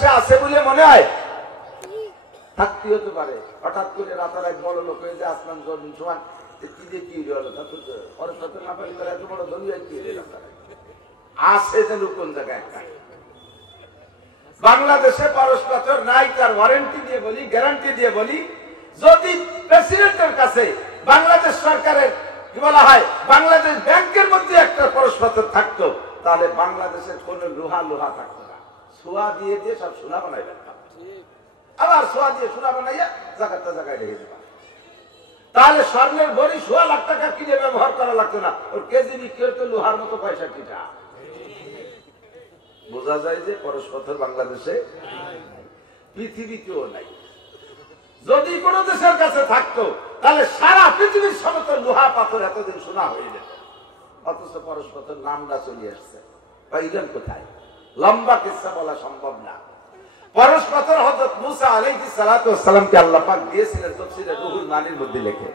বাংলাদেশে আছে বলে মনে হয়, থাকতে হতে পারে। হঠাৎ করে রাতারাত বড় লোক হয়ে যে আসলাম জন্ম সমান কি যে কি হলো, তা তো পরস্পর না পারি করে এত বড় ধনী হয় কি আছে যেন কোন জায়গায় একটা। বাংলাদেশে পরস্পর নাই, তার ওয়ারেন্টি দিয়ে বলি, গ্যারান্টি দিয়ে বলি, যদি প্রেসিডেন্টের কাছে বাংলাদেশ সরকারের কি বলা হয় বাংলাদেশ ব্যাংকের মধ্যে একটা পরস্পর থাকতো, তাহলে বাংলাদেশের কোন লোহা থাকতো না। সোয়া দিয়ে দিয়ে সব সোনা বানাই ফেলতাম, আবার সোয়া দিয়ে সোনা বানাইয়া জায়গাটা জায়গায় রেখে দিতাম। তাহলে স্বর্ণের ভরি 1.5 লাখ টাকা কিনে ব্যবহার করা লাগতো না, ওর কেজি বিক্রি হতো লোহার মতো 65 টাকা। বোঝা যায় যে পরস্পর বাংলাদেশে পৃথিবীতেও নাই। যদি কোন দেশের কাছে থাকতো তাহলে সারা পৃথিবীর সমস্ত লোহা পাথর এতদিন শোনা হয়ে যেত, অথচ পরস্পর নামটা চলে আসছে। পাইলেন কোথায়? লম্বা কিসসা বলা সম্ভব না। পরস্পর হযরত মুসা আলাইহিস সালাতু ওয়াস সালামকে আল্লাহ পাক দিয়েছিলেন তাফসীরে রুহুল মানির মধ্যে লেখে।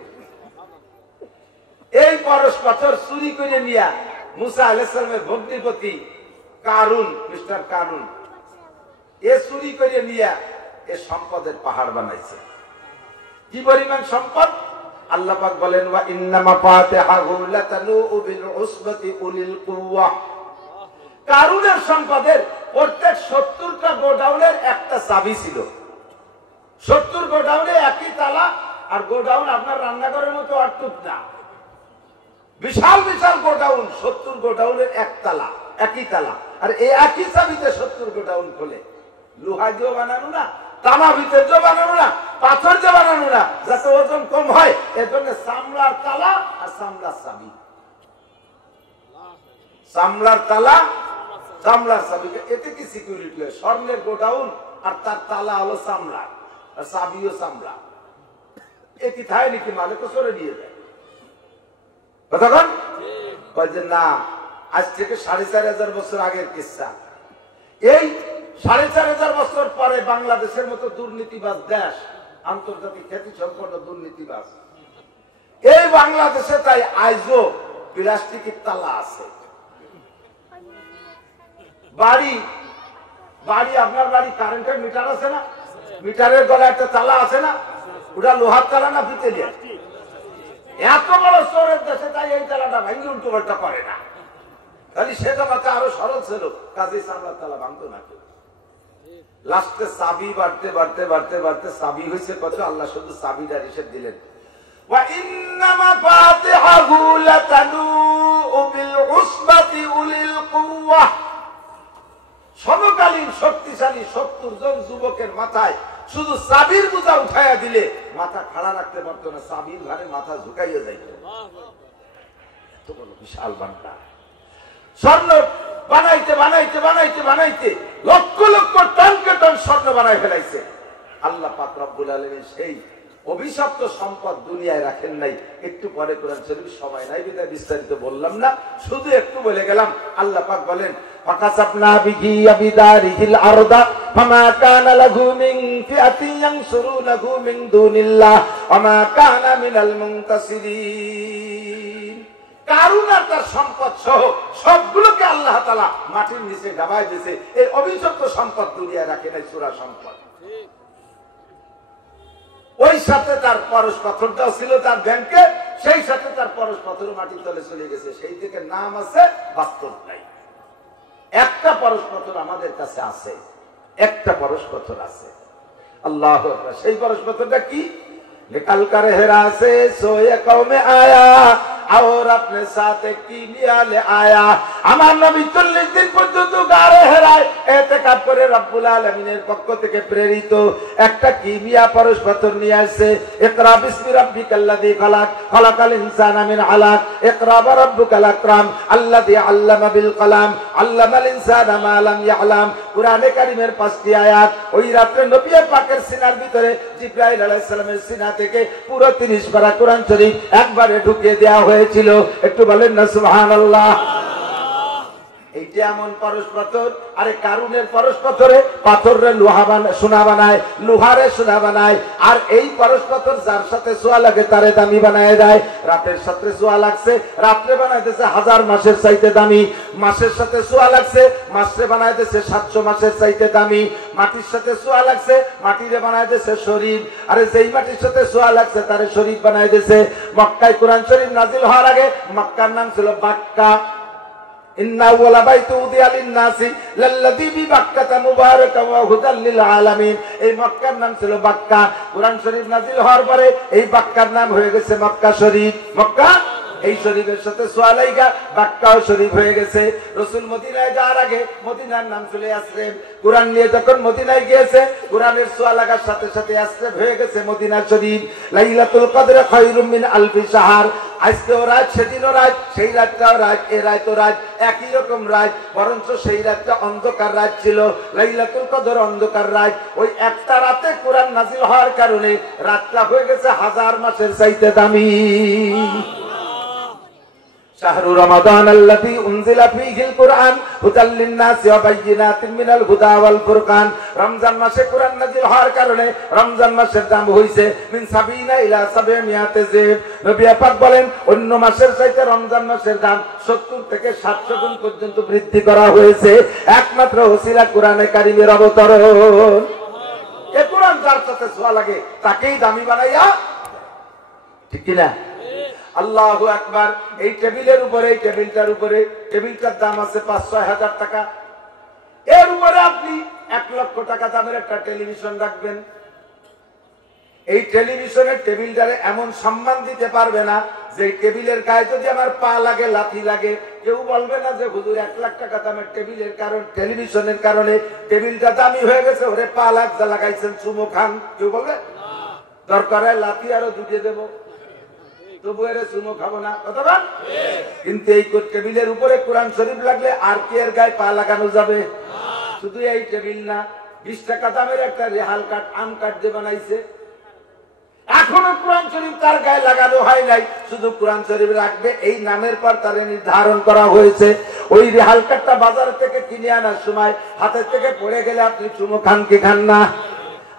এই পরস্পর চুরি করে নিয়া মুসা আলাইহিস সালামের ভগ্নিপতি কারুন, মিস্টার কারুন, এ চুরি করে নিয়া এ সম্পদের পাহাড় বানাইছে। কি পরিমাণ সম্পদ! আল্লাহ পাক বলেন ওয়া ইন্নামা ফাতিহাহু লাতানু বিল উসবাতি উলিল কুওয়া। কারুনের সম্পদের প্রত্যেক 70টা গোডাউনের একটা চাবি ছিল। 70 গোডাউনে একই তালা, আর গোডাউন আপনার রান্নাঘরের মতো অটুট না, বিশাল বিশাল গোডাউন, 70 গোডাউনের এক তালা, একই তালা, আর এই একই চাবিতে 70 গোডাউন খোলে। লোহা দিয়ে বানানো না, তামা ভিতর দিয়ে বানানো না, পাথর দিয়ে বানানো না, যাতে ওজন কম হয় এজন্য চামড়ার তালা আর চামড়ার চাবি। চামড়ার তালা, চামড়ার চাবি, এতে কি সিকিউরিটি হয়? স্বর্ণের গোডাউন আর তার তালা হলো চামড়া আর চাবিও চামড়া। এ কি থাকে নাকি? মালে তো সরে নিয়ে যায়। কতক্ষণ বলছে না, আজ থেকে 4500 বছর আগের কিস্সা। এই 4500 বছর পরে বাংলাদেশের মতো দুর্নীতিবাজ দেশ, আন্তর্জাতিক খ্যাতি সম্পন্ন দুর্নীতিবাজ, এই বাংলাদেশে তাই আজও প্লাস্টিকের তালা আছে। বাড়ি বাড়ি আপনার বাড়ি কারেন্টের মিটার আছে না, মিটারের গলায় একটা তালা আছে না, ওটা লোহার তালা না পিতলের? এত বড় চোরের দেশে তাই এই তালাটা ভাঙি উল্টো পাল্টা করে না। খালি সে জামাতে আরো সরল ছিল, কাজে চামড়ার তালা ভাঙতো না কেউ। লাস্টে চাবি বাড়তে বাড়তে বাড়তে বাড়তে চাবি হয়েছে কত? আল্লাহ শুধু চাবিটা হিসেব দিলেন, ওয়া ইন্নামা ফাতিহাহু লাতানু বিল উসবাতি উলিল কুওয়া। সমকালীন শক্তিশালী 70 জন যুবকের মাথায় শুধু চাবির বোঝা উঠাইয়া দিলে মাথা খাড়া রাখতে পারতো না, চাবির ভারে মাথা ঝুঁকাইয়া যাইত। তো বলো বিশাল বান্ডা স্বর্ণ বানাইতে বানাইতে বানাইতে বানাইতে লক্ষ লক্ষ টনকে টন স্বর্ণ বানাই ফেলাইছে। আল্লাহ পাক রব্বুল আলামিন সেই অভিশপ্ত সম্পদ দুনিয়ায় রাখেন নাই। একটু পরে কোরআন শরীফ, সময় নাই বিধায় বিস্তারিত বললাম না, শুধু একটু বলে গেলাম। আল্লাহ পাক বলেন ফাকাসাবনা বিহি আবিদারিহিল আরদা ফামা কানা লাহু মিন ফিআতিন ইয়ানসুরুনাহু মিন দুনিল্লাহ ওয়া মা কানা মিনাল মুনতাসিরিন। কারুন আর তার সম্পদ সহ সবগুলোকে আল্লাহ তাআলা মাটির নিচে ডাবায় দিয়েছে। এই অভিশপ্ত সম্পদ দুনিয়ায় রাখে নাই, চোরা সম্পদ। ওই সাথে তার পরশ পাথরটাও ছিল তার ব্যাংকে, সেই সাথে তার পরশ পাথর মাটির তলে চলে গেছে। সেই থেকে নাম আছে, বাস্তব নাই। একটা পরশ পাথর আমাদের কাছে আছে, একটা পরশ পাথর আছে। আল্লাহু আকবার। সেই পরশ পাথরটা কি? निकल कर हेरा से सोए कौम आया और अपने साथ कीमिया ले आया। আমার নবী 40 দিন পর্যন্ত গারে হেরায় ইতিকাফ করে রব্বুল আলামিনের পক্ষ থেকে প্রেরিত একটা কিমিয়া পরশ পাথর নিয়ে আসে। ইকরা বিসমি রাব্বিকাল্লাযী খালাক খালাকাল ইনসানা মিন আলাক ইকরা রাব্বুকাল আকরাম আল্লাযী আল্লামা বিল কলাম আল্লামাল ইনসানা মা লাম ইয়ালাম। কুরআনে কারীমের 5টি আয়াত ওই রাতে নবী পাকের সিনার ভিতরে জিবরাইল আলাইহিস সালামের সিনা থেকে পুরো 30 পারা কোরআন শরীফ একবারে ঢুকিয়ে দেওয়া হয়েছিল। একটু বলেন না সুবহানাল্লাহ। এইটা এমন পরশ পাথর। আরে কারুনের পরশ পাথরে পাথরে লোহা বানায়, সোনা বানায়, লোহারে সোনা বানায়। আর এই পরশ পাথর যার সাথে সোয়া লাগে তারে দামি বানায় দেয়। রাতের সাথে সোয়া লাগছে, রাত্রে বানাইতেছে 1000 মাসের চাইতে দামি। মাসের সাথে সোয়া লাগছে, মাসে বানাইতেছে 700 মাসের চাইতে দামি। মাটির সাথে সোয়া লাগছে, মাটিরে বানাইতেছে শরীফ। আরে যেই মাটির সাথে সোয়া লাগছে তারে শরীফ বানাইতেছে। মক্কায় কোরআন শরীফ নাজিল হওয়ার আগে মক্কার নাম ছিল বাক্কা। ইন্না আউওয়ালা বাইতু উদিয়া লিন-নাসি লাল্লাযী বিবাক্কাতা মুবারাকান ওয়া হুদাল লিল আলামিন। এই মক্কার নাম ছিল বাক্কা। কোরআন শরীফ নাজিল হওয়ার পরে এই বাক্কার নাম হয়ে গেছে মক্কা শরীফ। মক্কা এই শরীফের সাথে সোয়া লাইগা বাক্কাও শরীফ হয়ে গেছে। রাসূল মদিনায় যাওয়ার আগে মদিনার নাম ছিল ইয়াসরিব। কোরআন নিয়ে যখন মদিনায় গিয়েছে কোরআনের সোয়া লাগার সাথে সাথে ইয়াসরিব হয়ে গেছে মদিনা শরীফ। লাইলাতুল কদর খায়রুম মিন আলফি শাহর। আজকেও রাত, সেদিনও রাত, সেই রাতটাও রাত, এই রাতও রাত, একই রকম রাত। বরঞ্চ সেই রাতটা অন্ধকার রাত ছিল, লাইলাতুল কদর অন্ধকার রাত। ওই একটা রাতে কোরআন নাজিল হওয়ার কারণে রাতটা হয়ে গেছে 1000 মাসের চাইতে দামি। শাহরু রমাদান আল্লাযী উনজিলা ফীহিল কুরআন হুদাল লিন-নাসি ওয়া বায়্যিনাতিন মিনাল হুদা ওয়াল ফুরকান। রমজান মাসে কোরআন নাযিল হওয়ার কারণে রমজান মাসের দাম হইছে মিন 70 ইলা 700 জিব। নবী পাক বলেন অন্য মাসের চাইতে রমজান মাসের দাম 70 থেকে 700 গুণ পর্যন্ত বৃদ্ধি করা হয়েছে একমাত্র ওসিলা কোরআনে কারীমের অবতরণ। এই কোরআন যার সাথে ছোঁয়া লাগে তাকেই দামি বানাইয়া, ঠিক কি না? আল্লাহু আকবার। এই টেবিলের উপরে, এই টেবিলটার উপরে, টেবিলটার দাম আছে 5-6 হাজার টাকা। এর উপরে আপনি 1 লক্ষ টাকা দামের একটা টেলিভিশন রাখবেন। এই টেলিভিশনের টেবিলটারে এমন সম্মান দিতে পারবে না যে টেবিলের গায়ে যদি আমার পা লাগে, লাথি লাগে, কেউ বলবে না যে হুজুর 1 লাখ টাকা দামের টেবিলের কারণ, টেলিভিশনের কারণে টেবিলটা দামি হয়ে গেছে, ওরে পা লাগাইছেন চুমো খান। কেউ বলবে? দরকার হয় লাথি আরো দুটিয়ে দেবো, তবু এর চুমো খাবো না। কথা। কিন্তু এই টেবিলের উপরে কোরআন শরীফ লাগলে আর কি এর গায়ে পা লাগানো যাবে? শুধু এই টেবিল না, 20 টাকা দামের একটা রেহাল কাঠ, আম কাঠ দিয়ে বানাইছে, এখনো কোরআন শরীফ তার গায়ে লাগানো হয় নাই, শুধু কোরআন শরীফ রাখবে এই নামের পর তারে নির্ধারণ করা হয়েছে। ওই রেহাল কাঠটা বাজার থেকে কিনে আনার সময় হাতের থেকে পড়ে গেলে আপনি চুমো খান কি খান না?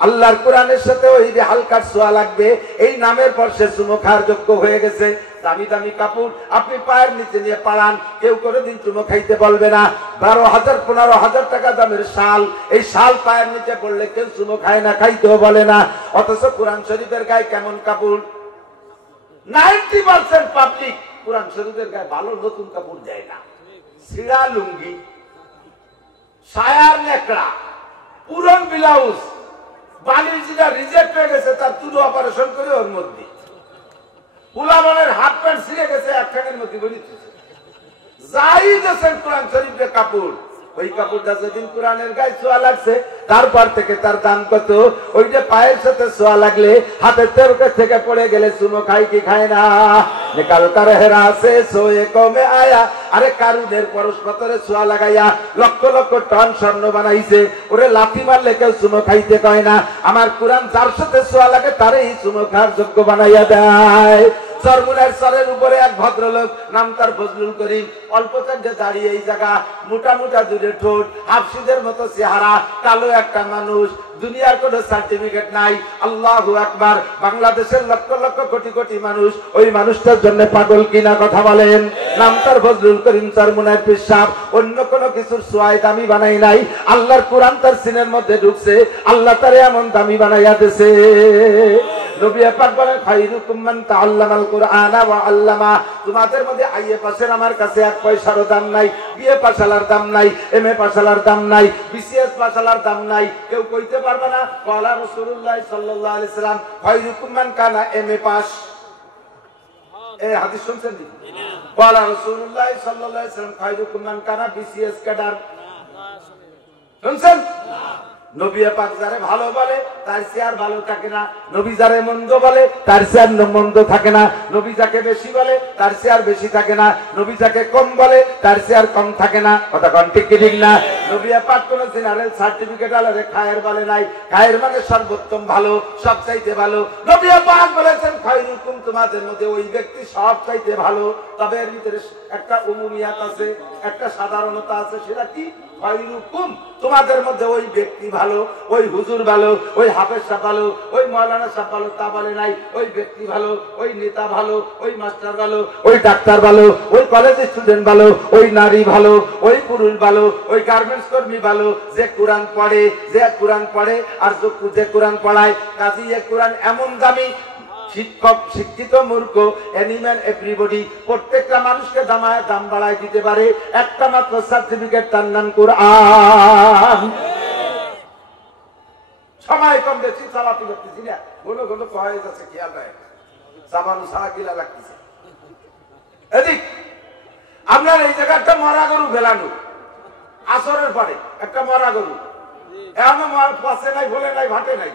আল্লাহর কোরআনের সাথে ওই রেহাল কাঠ ছোঁয়া লাগবে, এই নামের পর সে চুমো খাওয়ার যোগ্য হয়ে গেছে। দামি দামি কাপড় আপনি পায়ের নিচে নিয়ে পালান, কেউ কোনোদিন চুমো খাইতে বলবে না। 12,000-15,000 টাকা দামের শাল, এই শাল পায়ের নিচে পড়লে কেউ চুমো খায় না, খাইতেও বলে না। অথচ কোরআন শরীফের গায়ে কেমন কাপড়? 90% পাবলিক কোরআন শরীফের গায়ে ভালো নতুন কাপড় দেয় না। ছিঁড়া লুঙ্গি, সায়ার নেকড়া, পুরন ব্লাউজ, বালির যেটা রিজেক্ট হয়ে গেছে তার তুলো অপারেশন করে ওর মধ্যে, পুলামানের হাত প্যান্ট ছিঁড়ে গেছে একখানের মধ্যে বলিতেছে। যাই গেছেন কোরআন শরীফের কাপড়, ওই কাপড়টা যেদিন কোরআনের গায়ে ছোঁয়া লাগছে তারপর থেকে তার দাম কত? ওই যে পায়ের সাথে ছোঁয়া লাগলে হাতের তেরকে থেকে পড়ে গেলে চুমো খাই কি খায় না? নিকাল কার হেরা সে সোয়ে কমে আয়া। আরে কারুনের পরশ পাথরে ছোঁয়া লাগাইয়া লক্ষ লক্ষ টন স্বর্ণ বানাইছে, ওরে লাথি মারলে কেউ চুমো খাইতে কয় না। আমার কোরআন যার সাথে ছোঁয়া লাগে তারই চুমো খাওয়ার যোগ্য বানাইয়া দেয়। চরমুনার চরের উপরে এক ভদ্রলোক, নাম তার ফজলুল করিম, অল্প চাঁদে দাঁড়িয়ে, এই জায়গা মোটা মোটা দূরে ঠোঁট, হাফসিদের মতো চেহারা, কালো একটা মানুষ, দুনিয়ার কোনো সার্টিফিকেট নাই। আল্লাহু আকবার। বাংলাদেশের লক্ষ লক্ষ কোটি কোটি মানুষ ওই মানুষটার জন্য পাগল কিনা? কথা বলেন। নাম তার ফজলুল করিম, চরমুনার পেশাব, অন্য কোনো কিছুর ছোঁয়ায় দামি বানাই নাই। আল্লাহর কোরআন তার সিনের মধ্যে ঢুকছে, আল্লাহ তারে এমন দামি বানাইয়া দিয়েছে। নবী পাক বলেন খায়রুকুম মান তাআল্লামাল কুরআনা ওয়া আল্লামা। তোমাদের মধ্যে আইএ পাশের আমার কাছে 1 পয়সারও দাম নাই, বিএ পাশালার দাম নাই, এমএ পাশালার দাম নাই, বিসিএস পাশালার দাম নাই। কেউ কইতে পারবে না ক্বালা রাসূলুল্লাহ সাল্লাল্লাহু আলাইহি সাল্লাম খায়রুকুম মান কানা এমএ পাস। এই হাদিস শুনছেন কি? ক্বালা রাসূলুল্লাহ সাল্লাল্লাহু আলাইহি সাল্লাম খায়রুকুম মান কানা বিসিএস ক্যাডার। শুনছেন? নবী পাক যারে ভালো বলে তার চেয়ে আর ভালো থাকে না, নবী যারে মন্দ বলে তার চেয়ে আর মন্দ থাকে না, নবী যাকে বেশি বলে তার চেয়ে আর বেশি থাকে না, নবী যাকে কম বলে তার চেয়ে আর কম থাকে না। কথা কোন ঠিক কি ঠিক না? নবী পাক কোন জেনারেল সার্টিফিকেট আলাদা খায়ের বলে নাই, খায়ের মানে সর্বোত্তম ভালো, সব চাইতে ভালো। নবী পাক বলেছেন খায়রুকুম, তোমাদের মধ্যে ওই ব্যক্তি সব চাইতে ভালো। তবে এর ভিতরে একটা উমুমিয়াত আছে, একটা সাধারণতা আছে। সেটা কি? খায়রুকুম, তোমাদের মধ্যে ওই ব্যক্তি ভালো, ওই হুজুর ভালো, ওই হাফেজ সাহেব ভালো, ওই মাওলানা সাহেব ভালো, তা বলে নাই। ওই ব্যক্তি ভালো, ওই নেতা ভালো, ওই মাস্টার ভালো, ওই ডাক্তার ভালো, ওই কলেজ স্টুডেন্ট ভালো, ওই নারী ভালো, ওই পুরুষ ভালো, ওই গার্মেন্টস কর্মী ভালো, যে কোরআন পড়ে আর যে কোরআন পড়ায়। কাজী এ কোরআন এমন দামি, শিক্ষক, শিক্ষিত, মূর্খ, অ্যানিম্যাল, এভরিবডি, প্রত্যেকটা মানুষকে দাম বাড়ায় দিতে পারে। একটা মাত্র সার্টিফিকেট, তার নাম কোরআন। সময় কম বেশি চালাতে করতেছি না, ঘন ঘন কয়ে যাচ্ছে, খেয়াল রায় চাবানো ছাড়া গিলা লাগতেছে। এদিক আপনার এই জায়গায় একটা মরা গরু ফেলানো, আসরের পরে একটা মরা গরু, এমন পাশে নাই, ভোলে নাই, ভাটে নাই।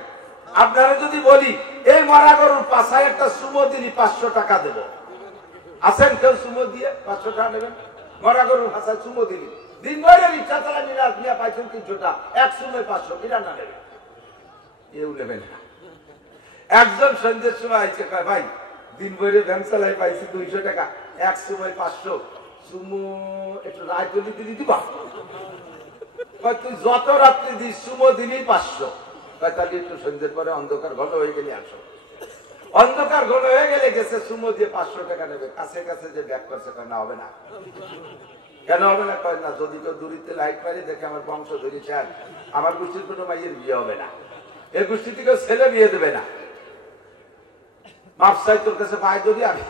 আপনারা যদি বলি এই মরা গরুর পাশায় একটা সুমো দিলি 500 টাকা দেব, আসেন কেউ সুমো দিয়ে 500 টাকা নেবেন? মরা গরুর পাশায় সুমো দিলি, দিন ভরে রিক্সা চালা নিলে আপনি পাইছেন 300 টাকা, এক সুমোয় 500, কিনা না নেবেন? কেউ নেবেন না। একজন সন্ধ্যের সময় আইছে, কয় ভাই দিন ভরে ভ্যান চালাই পাইছি 200 টাকা, এক সুমোয় 500, সুমো একটু রায়তলি দিলি দিবা? তুই যত রাত্রি দিস সুমো দিলি 500। তাহলে একটু সন্ধ্যের পরে অন্ধকার ঘন হয়ে গেলে আসো। অন্ধকার ঘন হয়ে গেলে গেছে সুমো দিয়ে 500 টাকা নেবে। কাছে কাছে যে ব্যাক করছে, না হবে না। কেন হবে না? কয় না, যদি কেউ দূরিতে লাইট মারি দেখে আমার বংশ ধরি চান, আমার গোষ্ঠীর কোনো মাইয়ের বিয়ে হবে না, এই গোষ্ঠী থেকে ছেলে বিয়ে দেবে না। মাপ চাই তোর কাছে পাই, যদি আমি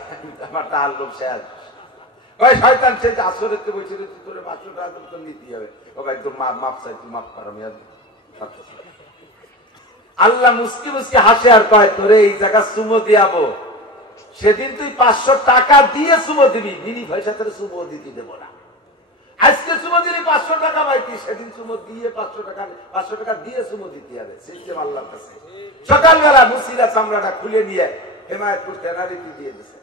আমার টাল লোক শেষ কয় শয়তান, সে আসরে বলছিল তোর 500 টাকা তোর নিতে হবে। ও ভাই তোর মাপ চাই, তুই মাপ কর, আমি আল্লাহ মুস্কি মুস্কি হাসে আর কয়, তোরে এই জায়গা সুমো দিয়াবো, সেদিন তুই 500 টাকা দিয়ে সুমো দিবি, বিনি পয়সা তোর সুমো দিতে দেবো না। আজকে সুমো দিলি 500 টাকা পাইতি, সেদিন সুমো দিয়ে 500 টাকা দিয়ে সুমো দিতে হবে। সিস্টেম আল্লাহর কাছে। সকালবেলা মুসিরা চামড়াটা খুলে নিয়ে হেমায়তপুর ট্যানারিতে দিয়ে দিছে।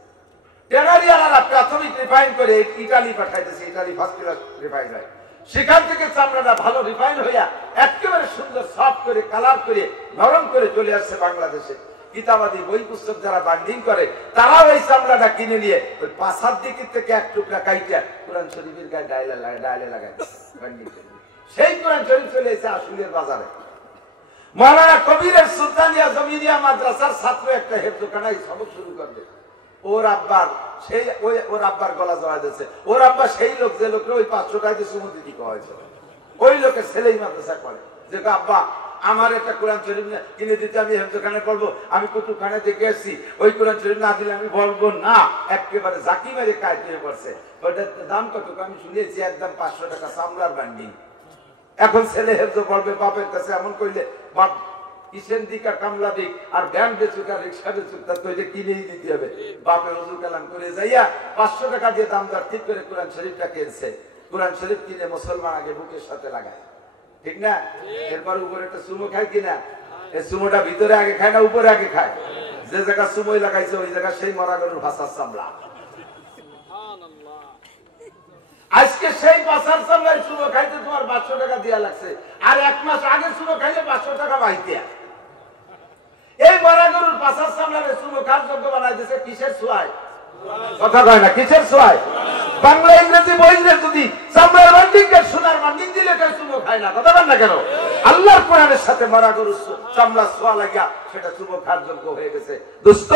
ট্যানারিয়ালারা প্রাথমিক রিফাইন করে ইটালি পাঠাইতেছে, ইটালি ফার্স্ট ক্লাস রিফাইন হয়। সেখান থেকে চামড়াটা ভালো রিফাইন হইয়া একেবারে সুন্দর সফট করে, কালার করে, নরম করে চলে আসছে বাংলাদেশে। কিতাবাদি বই পুস্তক যারা বান্ডিং করে, তারাও এই চামড়াটা কিনে নিয়ে ওই পাশার দিক থেকে এক টুকরা কাইটা কোরআন শরীফের গায়ে ডাইলে লাগাই বান্ডিং করে। সেই কোরআন শরীফ চলে এসে আশুলিয়ার বাজারে। মাওলানা কবিরের সুলতানিয়া জমিনিয়া মাদ্রাসার ছাত্র একটা হেফজখানায় সবক শুরু করবে। ওর আব্বার গলা জড়া দিয়েছে। ওর আব্বা সেই লোক, যে লোকের ওই 500 টাকা দিয়ে সুমো দিতে হয়েছে, ওই লোকের ছেলেই মাদ্রাসা করে। যে আব্বা আমার একটা কোরআন শরীফ কিনে দিতে, আমি হেফজখানায় পড়বো, আমি কুতুবখানায় দেখে এসেছি, ওই কোরআন শরীফ না দিলে আমি বলবো না। একেবারে জাকি মেরে কাজ হয়ে পড়ছে। ওইটার দাম কত? আমি শুনেছি একদম 500 টাকা চামড়ার বান্ডিং। এখন ছেলে হেফজ পড়বে, বাপের কাছে এমন করলে বাপ কিসেন দিক আর কামলা দিক আর ব্যাংক বেচুক আর রিক্সা বেচুক, তার তো কিনেই দিতে হবে। বাপের হুজুর কালাম করে যাইয়া 500 টাকা দিয়ে দামদার ঠিক করে কোরআন শরীফটা কিনছে। কোরআন শরীফ কিনে মুসলমান আগে বুকের সাথে লাগায়, ঠিক না? এরপর উপরে একটা সুমো খায় কিনা, এই সুমোটা ভিতরে আগে খায় না উপরে আগে খায়? যে জায়গা সুমোই লাগাইছে ওই জায়গা সেই মরা গরুর ভাষার চামড়া। আজকে সেই পাশার চামড়ায় সুমো খাইতে তোমার 500 টাকা দেওয়া লাগছে, আর 1 মাস আগে সুমো খাইলে 500 টাকা বাড়িতে। এই মরা গরুর পাশার চামড়ারে সুমো খার যোগ্য বানাই দিয়েছে কিসের ছোঁয়ায়? কথা কয় না, কিসের ছোঁয়ায়? বাংলা ইংরেজি বইলে যদি চামড়ার বান্ডিং সোনার বান্ডিং দিলে কেউ সুমো খায় না। কথা বল না কেন? আল্লাহর কোরআনের সাথে মরা গরুর চামড়া ছোঁয়া লাগিয়া সেটা সুমো খার যোগ্য হয়ে গেছে। দোস্ত,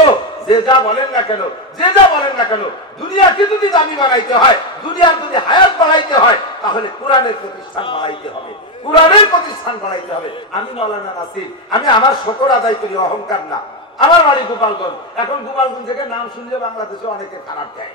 যে যা বলেন না কেন, দুনিয়াকে যদি দামি বানাইতে হয়, দুনিয়ার যদি হায়াত বাড়াইতে হয়, তাহলে কোরআনের প্রতিষ্ঠান বাড়াইতে হবে, কোরআনের প্রতিষ্ঠান বাড়াইতে হবে। আমি মাওলানা নাসির, আমি আমার শকর আদায় করি, অহংকার না। আমার বাড়ি গোপালগঞ্জ। এখন গোপালগঞ্জ থেকে নাম শুনলে বাংলাদেশে অনেকে খারাপ দেয়।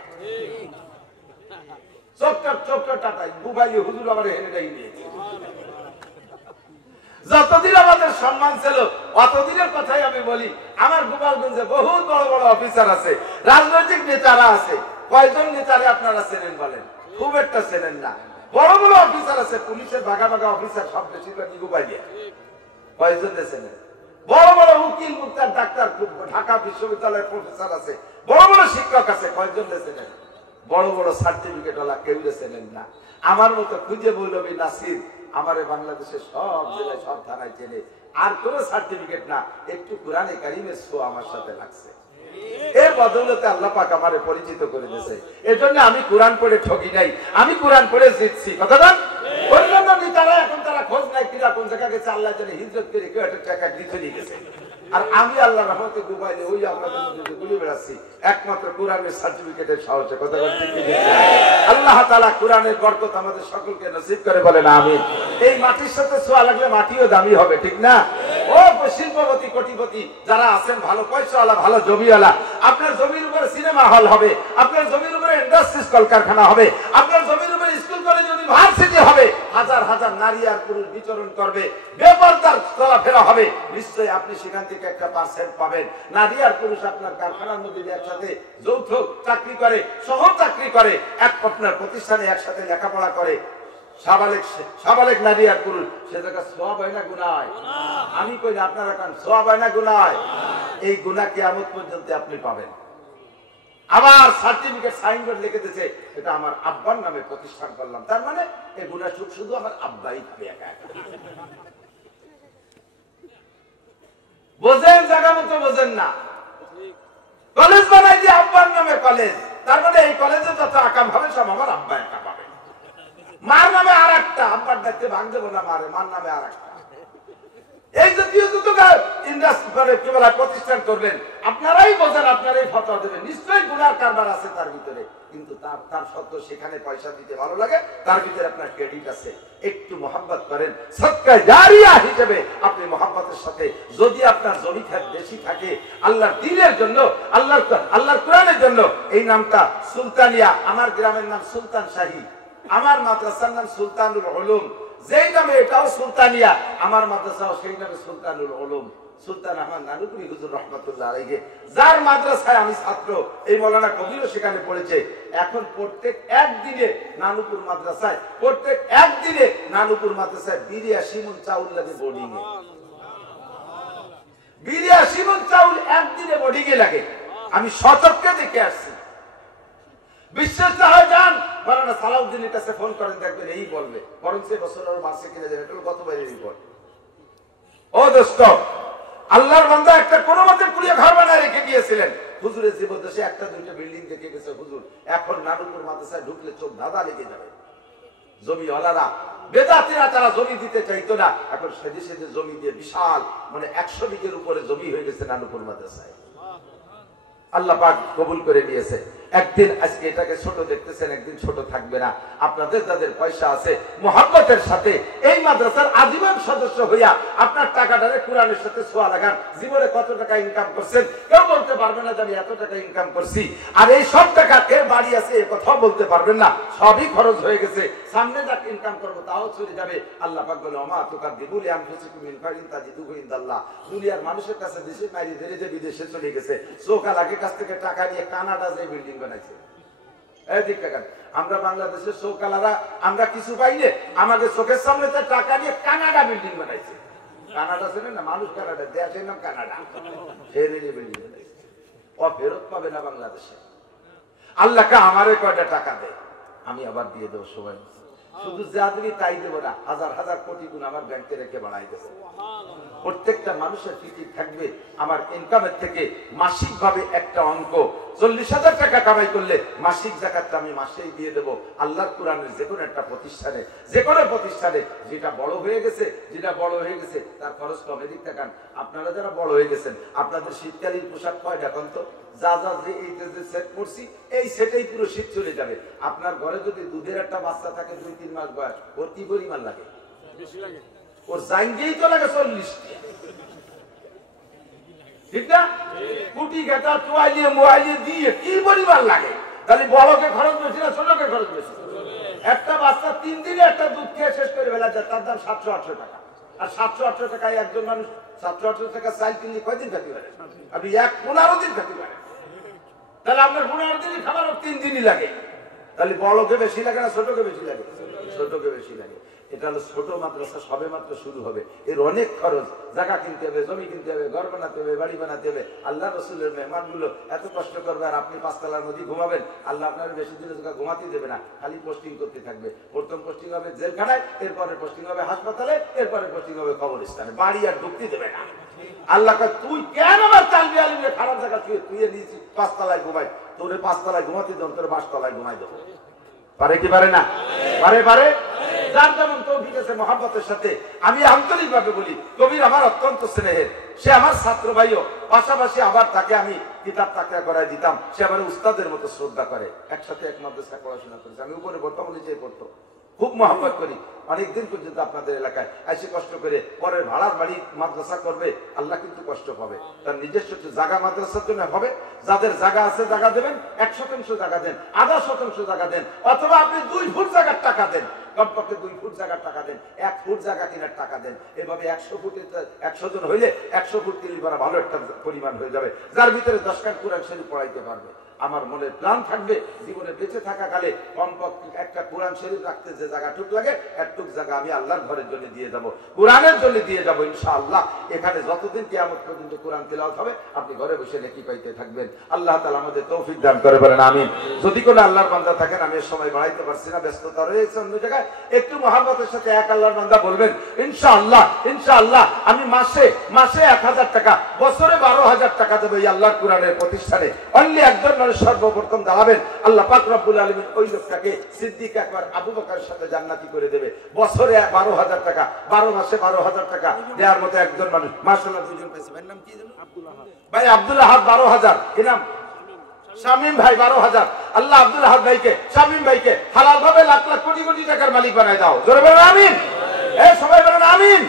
যতদিন আমাদের সম্মান ছিল অতদিনের কথাই আমি বলি। আমার গোপালগঞ্জে বহুত বড় বড় অফিসার আছে, রাজনৈতিক নেতারা আছে। কয়জন নেতারে আপনারা চেনেন বলেন? খুব একটা চেনেন না। বড় বড় অফিসার আছে, পুলিশের ভাগা ভাগা অফিসার, সব বেশিরভাগ গোপালিয়া। কয়জন চেনেন? বড় বড় উকিল, মুক্তার, ডাক্তার, ঢাকা বিশ্ববিদ্যালয়ের প্রফেসর আছে, বড় বড় শিক্ষক আছে। কয়জন চেনেন? বড় বড় সার্টিফিকেট ওলা কেউ চেনেন না। আমার মতো খুঁজে বলবি নাসির আমারে বাংলাদেশের সব জেলায় সব থানায় চেনে, আর কোন সার্টিফিকেট না, একটু কোরআনে কারিমের ছো আমার সাথে লাগছে। এর বদৌলতে আল্লাহ পাক আমারে পরিচিত করে দিয়েছে। এজন্য আমি কোরআন পড়ে ঠকি নাই, আমি কোরআন পড়ে জিতছি। কথা বল। অন্যান্য নেতারা এখন তারা খোঁজ নাই কিরা কোন জায়গা গেছে, আল্লাহ জানে হিজরত করে কেউ একটা টাকা দিয়ে চলে গেছে। আর আমি আল্লাহর রহমতে দুবাইলে ওই আপনাদের মধ্যে ঘুরে বেড়াচ্ছি একমাত্র কোরআনের সার্টিফিকেটের সাহায্যে। কথা বলতে আল্লাহ তাআলা কোরআনের বরকত আমাদের সকলকে নসিব করে বলেন আমিন। এই মাটির সাথে ছোঁয়া লাগলে মাটিও দামি হবে, ঠিক না? ও শিল্পপতি কোটিপতি যারা আছেন, ভালো পয়সাওয়ালা, ভালো জমিওয়ালা, আপনার জমির উপরে সিনেমা হল হবে, আপনার জমির উপরে ইন্ডাস্ট্রিজ কলকারখানা হবে, আপনার জমির উপরে স্কুল কলেজ ইউনিভার্সিটি হবে, হাজার হাজার নারী আর পুরুষ বিচরণ করবে, বেপরদার চলাফেরা হবে, নিশ্চয়ই আপনি সেখান থেকে একটা পার্সেন্ট পাবেন। নারী আর পুরুষ আপনার কারখানার মধ্যে একসাথে যৌথ চাকরি করে, সহ চাকরি করে, এক আপনার প্রতিষ্ঠানে একসাথে লেখাপড়া করে, সাবালেক নারী আর পুরুষ, সে জায়গা সওয়াব হয় না গুনাহ হয়? আমি কই না, আপনারা কারণ সওয়াব হয় না গুনাহ হয়? এই গুনাহ কিয়ামত পর্যন্ত আপনি পাবেন। আবার সার্টিফিকেট সাইনবোর্ড লিখে দিয়েছে এটা আমার আব্বার নামে প্রতিষ্ঠান করলাম, তার মানে এই গুনাহ শুধু আমার আব্বাই পাবে একা একা। বোঝেন জায়গা মতো বোঝেন না। কলেজ বানাই দিয়ে আব্বার নামে কলেজ, তার মানে এই কলেজে যত আকাম হবে সব আমার আব্বা একা পাবে। মার নামে আর একটা, আব্বার দেখতে ভাঙতে বলে মারে, মার নামে আর একটা। এই জাতীয় প্রতিষ্ঠান করবেন, আপনারাই বোঝেন, আপনারাই ফতোয়া দেবেন, নিশ্চয়ই গুনার কারবার আছে তার ভিতরে, কিন্তু তার সত্ত্বেও সেখানে পয়সা দিতে ভালো লাগে, তার ভিতরে আপনার ক্রেডিট আছে। একটু মহব্বত করেন, সদকায়ে জারিয়া হিসেবে আপনি মহব্বতের সাথে, যদি আপনার জমি খাত বেশি থাকে আল্লাহর দ্বীনের জন্য, আল্লাহর কোরআনের জন্য, এই নামটা সুলতানিয়া, আমার গ্রামের নাম সুলতান শাহী, আমার মাদ্রাসার নাম সুলতানুল উলুম, যেই নামে এটাও সুলতানিয়া, আমার মাদ্রাসাও সেই নামে সুলতানুল উলুম। সুলতান আহমদ নানুপুরি হুজুর রহমাতুল্লাহ আলাইহি, যার মাদ্রাসায় আমি ছাত্র, এই মাওলানা কবিরও সেখানে পড়েছে। এখন প্রত্যেক একদিনে নানুপুর মাদ্রাসায়, প্রত্যেক একদিনে নানুপুর মাদ্রাসায় 82 মণ চাউল লাগে বোর্ডিং এ। 82 মণ চাউল একদিনে বোর্ডিং এ লাগে, আমি সচক্ষে দেখে আসছি। বিশ্বাস না হয় যান মাওলানা সালাউদ্দিনের কাছে ফোন করেন, দেখবেন এই বলবে, বরং সে বছর আর মাসে কিনে যাবে, এটা কত বাইরে রিপোর্ট। ও দোস্ত, আল্লাহর বান্দা একটা কোনো মতে পুড়িয়ে ঘর বানায় রেখে দিয়েছিলেন, হুজুরের জীবদ্দশায় একটা দুইটা বিল্ডিং দেখে গেছে হুজুর, এখন নানুপুর মাদ্রাসায় ঢুকলে চোখ ধাঁধা লেগে যাবে। জমিওয়ালারা, বেদাতিরা, তারা জমি দিতে চাইতো না, এখন সেদে সেদে জমি দিয়ে বিশাল, মানে 100 বিঘের উপরে জমি হয়ে গেছে নানুপুর মাদ্রাসায়। আল্লাহ পাক কবুল করে নিয়েছে। একদিন আজকে এটাকে ছোট দেখতেছেন, একদিন ছোট থাকবে না। আপনাদের যাদের পয়সা আছে, মহব্বতের সাথে এই মাদ্রাসার আজীবন সদস্য হইয়া আপনার টাকাটারে কোরআনের সাথে ছোঁয়া লাগান। জীবনে কত টাকা ইনকাম করছেন কেউ বলতে পারবে না যে আমি এত টাকা ইনকাম করছি, আর এই সব টাকা এর বাড়ি আছে এ কথাও বলতে পারবেন না, সবই খরচ হয়ে গেছে, সামনে যা ইনকাম করবো তাও চলে যাবে। আল্লাহ পাক বলে ওমা তুকাদ্দিবু লিআনফুসিকুম মিন খায়রিন তাজিদুহু ইনদাল্লাহ। দুনিয়ার মানুষের কাছে দেশে মাইরে ধরে যে বিদেশে চলে গেছে, চোখা লাগে কাছ থেকে টাকা নিয়ে কানাডা যে বিল্ডিং বানাইছে। আমরা বাংলাদেশের চৌকালারা আমরা কিছু পাইলে আমাদের চোখের সামনে টাকা নিয়ে কানাডা বিল্ডিং বানাইছে। কানাডা ছিলেন না, মানুষ কানাডা, দেশের নাম কানাডা, বিল্ডিং বানাইছে। ও ফেরত পাবে না বাংলাদেশে। আল্লাহকে আমারে কয়টা টাকা দেয়, আমি আবার দিয়ে দেবো সবাই। শুধু যা দিবি তাই দেবো না, হাজার হাজার কোটি গুণ আমার ব্যাংকে রেখে বাড়াই দেবো। প্রত্যেকটা মানুষের ফিকির থাকবে আমার ইনকামের থেকে মাসিক ভাবে একটা অঙ্ক, 40,000 টাকা কামাই করলে মাসিক যাকাতটা আমি মাসেই দিয়ে দেবো আল্লাহর কোরআনের যে কোনো একটা প্রতিষ্ঠানে, যে কোনো প্রতিষ্ঠানে। যেটা বড় হয়ে গেছে তার খরচ কমে দিক থাকান। আপনারা যারা বড় হয়ে গেছেন, আপনাদের শীতকালীন পোশাক কয় এখন তো যা যা যে এই যে সেট করছি, এই সেটেই পুরো শীত চলে যাবে। আপনার ঘরে যদি দুধের একটা বাচ্চা থাকে 2-3 মাস বয়স, ওর কি পরিমাণ লাগে? বেশি লাগে, ওর জাঙ্গেই তো লাগে 40 টা, ঠিক না? কুটি গাটা তোয়াইলে মোয়াইলে দিয়ে কি পরিমাণ লাগে? তাহলে বড়কে খরচ বেশি না ছোটকে খরচ বেশি? একটা বাচ্চা 3 দিনে একটা দুধ খেয়ে শেষ করে ফেলা যায়, তার দাম 700-800 টাকা। আর 700-800 টাকায় একজন মানুষ 700-800 টাকা চাল কিনলে কয়দিন খেতে পারে? আপনি 15 দিন খেতে পারেন। তাহলে আপনার 15 দিনই খাবার 3 দিনই লাগে। তাহলে বড়কে বেশি লাগে না ছোটকে বেশি লাগে? ছোটকে বেশি লাগে। এটা হলো ছোট মাদ্রাসা, সবে মাত্র শুরু হবে। এর অনেক খরচ, জায়গা কিনতে হবে, জমি কিনতে হবে, ঘর বানাতে হবে, বাড়ি বানাতে হবে। আল্লাহ রসুলের মেহমানগুলো এত কষ্ট করবে, আর আপনি পাঁচতলার মধ্যে ঘুমাবেন। আল্লাহ আপনার বেশি দিনে ঘুমাতেই দেবে না, খালি পোস্টিং করতে থাকবে। প্রথম পোস্টিং হবে জেলখানায়, এরপরে পোস্টিং হবে হাসপাতালে, এরপরে পোস্টিং হবে কবরস্থানে। বাড়ি আর ঢুকতে দেবে না। আল্লাহ তুই কেন আমার চালবি আলিমে খারাপ জায়গা তুই নিয়েছি পাঁচতলায় ঘুমাই, তোরে পাঁচতলায় ঘুমাতে দেব, তোর পাঁচতলায় ঘুমাই দেবো। পারে কি পারে না? পারে পারে। যার যেমন তৌফিক আছে মহব্বতের সাথে। আমি আন্তরিক ভাবে বলি, কবির আমার অত্যন্ত স্নেহের, সে আমার ছাত্র ভাইও, পাশাপাশি আবার তাকে আমি কিতাব তাকরা করাই দিতাম, সে আমার উস্তাদের মতো শ্রদ্ধা করে। একসাথে এক মাদ্রাসায় পড়াশোনা করেছে, আমি উপরে পড়তাম, নিচেই পড়তো। খুব মহব্বত করি। অনেকদিন পর্যন্ত আপনাদের এলাকায় এসে কষ্ট করে পরের ভাড়ার বাড়ি মাদ্রাসা করবে, আল্লাহ কিন্তু কষ্ট পাবে। তার নিজস্ব জায়গা মাদ্রাসার জন্য হবে। যাদের জায়গা আছে জায়গা দেবেন, 1% জায়গা দেন, 0.5% জায়গা দেন, অথবা আপনি 2 ফুট জায়গার টাকা দেন, কমপক্ষে 2 ফুট জায়গার টাকা দেন, 1 ফুট জায়গা কেনার টাকা দেন। এভাবে 100 ফুটে 100 জন হইলে 100 ফুট তিল করা ভালো একটা পরিমাণ হয়ে যাবে, যার ভিতরে 10 খান কোরআন শরীফ পড়াইতে পারবে। আমার মনে প্ল্যান থাকবে জীবনে বেঁচে থাকাকালে কমপক্ষে একটা কোরআন শরীফ রাখতে যে জায়গাটুক লাগে, একটুক জায়গা আমি আল্লাহর ঘরের জন্য দিয়ে যাব, কোরআনের জন্য দিয়ে যাব ইনশাআল্লাহ। এখানে যতদিন কিয়ামত পর্যন্ত কোরআন তেলাওয়াত হবে, আপনি ঘরে বসে নেকি পাইতে থাকবেন। আল্লাহ তাআলা আমাদের তৌফিক দান করে বলেন আমিন। যদি কোনো আল্লাহর বান্দা থাকেন, আমি সময় বাড়াইতে পারছি না, ব্যস্ততা রয়েছে অন্য জায়গায়, একটু মহব্বতের সাথে এক আল্লাহর বান্দা বলবেন ইনশাআল্লাহ, ইনশাআল্লাহ আমি মাসে 1000 টাকা, বছরে 12,000 টাকা দেব এই আল্লাহর কোরআনের প্রতিষ্ঠানে। অনলি একজন সর্বপ্রথম দাঁড়াবেন, আল্লাহ পাক রব্বুল আলামিন ওই লোকটাকে সিদ্দিক আকবর আবু বকরের সাথে জান্নাতি করে দেবে। বছরে 12,000 টাকা, 12 মাসে 12,000 টাকা দেওয়ার মতো একজন মানুষ। মাশাআল্লাহ, দুইজন পেয়েছে। ভাইয়ের নাম কি জানো? আব্দুল আহাদ। ভাই আব্দুল আহাদ 12,000। কি নাম? শামীম ভাই 12,000। আল্লাহ আব্দুল আহাদ ভাইকে, শামীম ভাইকে হালাল ভাবে লাখ লাখ কোটি কোটি টাকার মালিক বানায় দাও। জোরে বলেন আমিন। এই সবাই বলেন আমিন।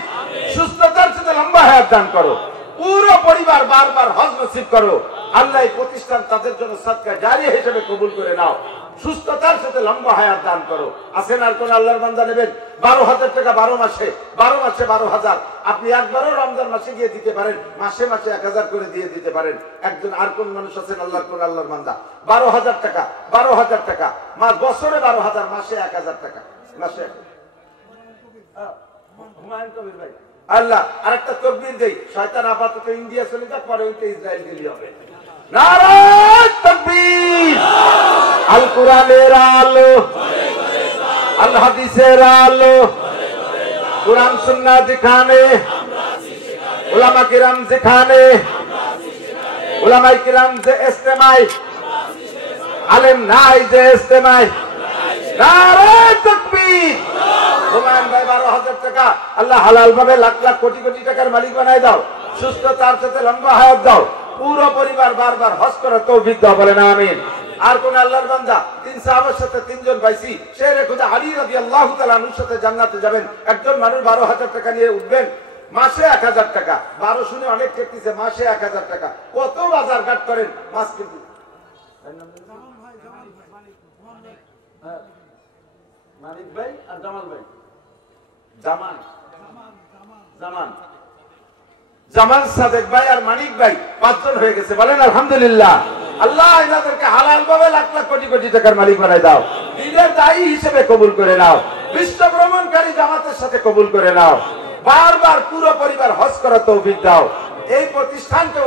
সুস্থতার সাথে লম্বা হায়াত দান করো, পুরো পরিবার বারবার হজ নসিব করো। আল্লাহ এই প্রতিষ্ঠান তাদের জন্য সাদকা জারিয়া হিসেবে কবুল করে নাও। সুস্থতার সাথে লম্বা হায়াত দান করো। আছেন আর কোন আল্লাহর বান্দা নেবেন? 12,000 টাকা 12 মাসে 12,000। আপনি একবারও রমজান মাসে গিয়ে দিতে পারেন, মাসে মাসে 1000 করে দিয়ে দিতে পারেন। একজন আর কোন মানুষ আছেন আল্লাহর কোন আল্লাহর বান্দা? 12,000 টাকা, 12,000 টাকা মাস, বছরে 12,000, মাসে 1000 টাকা। মাসে হুমায়ুন কবির ভাই, আল্লাহ আরেকটা তকবীর দেই, শয়তান আপাতত ইন্ডিয়া চলে যাক, পরে ওইটা ইসরায়েল গেলি হবে। নারায়ে তাকবীর। আল কোরআনের আলো, আল হাদিসের আলো, কোরআন সুন্নাহ যেখানে, উলামা কিরাম যেখানে, উলামায়ে কিরাম যে ইস্তেমায়, আলেম নাই যে ইস্তেমায়। নারায়ে তাকবীর। হুমায়ুন ভাই 12,000 টাকা, আল্লাহ হালাল ভাবে লাখ লাখ কোটি কোটি টাকার মালিক বানায় দাও। সুস্থতার সাথে লম্বা হায়াত দাও। পুরো পরিবার বারবার হজ করার তৌফিক দাও, বলেন আমিন। আর কোন আল্লাহর বান্দা? 3 সাহাবার সাথে 3 জন পাইছি। শেরে খুদা আলী রাদিয়াল্লাহু তাআলা আনহুর সাথে জান্নাতে যাবেন। একজন মানুষ 12,000 টাকা নিয়ে উঠবেন, মাসে 1000 টাকা। 12 শুনে অনেক ঠেকতেছে, মাসে 1000 টাকা। কত বাজার ঘাট করেন মাস কিন্তু। মানিক ভাই আর জামাল ভাই, জামান জামাল সাদেক ভাই আর মানিক ভাই 5 জন হয়ে গেছে, বলেন আলহামদুলিল্লাহ। আল্লাহ এনাদেরকে হালাল ভাবে লাখ লাখ কোটি কোটি টাকার মালিক বানায় দাও। দিনের দায়ী হিসেবে কবুল করে নাও। বিশ্ব ভ্রমণকারী জামাতের সাথে কবুল করে নাও। বারবার পুরো পরিবার হজ করার তৌফিক দাও। এই প্রতিষ্ঠানকে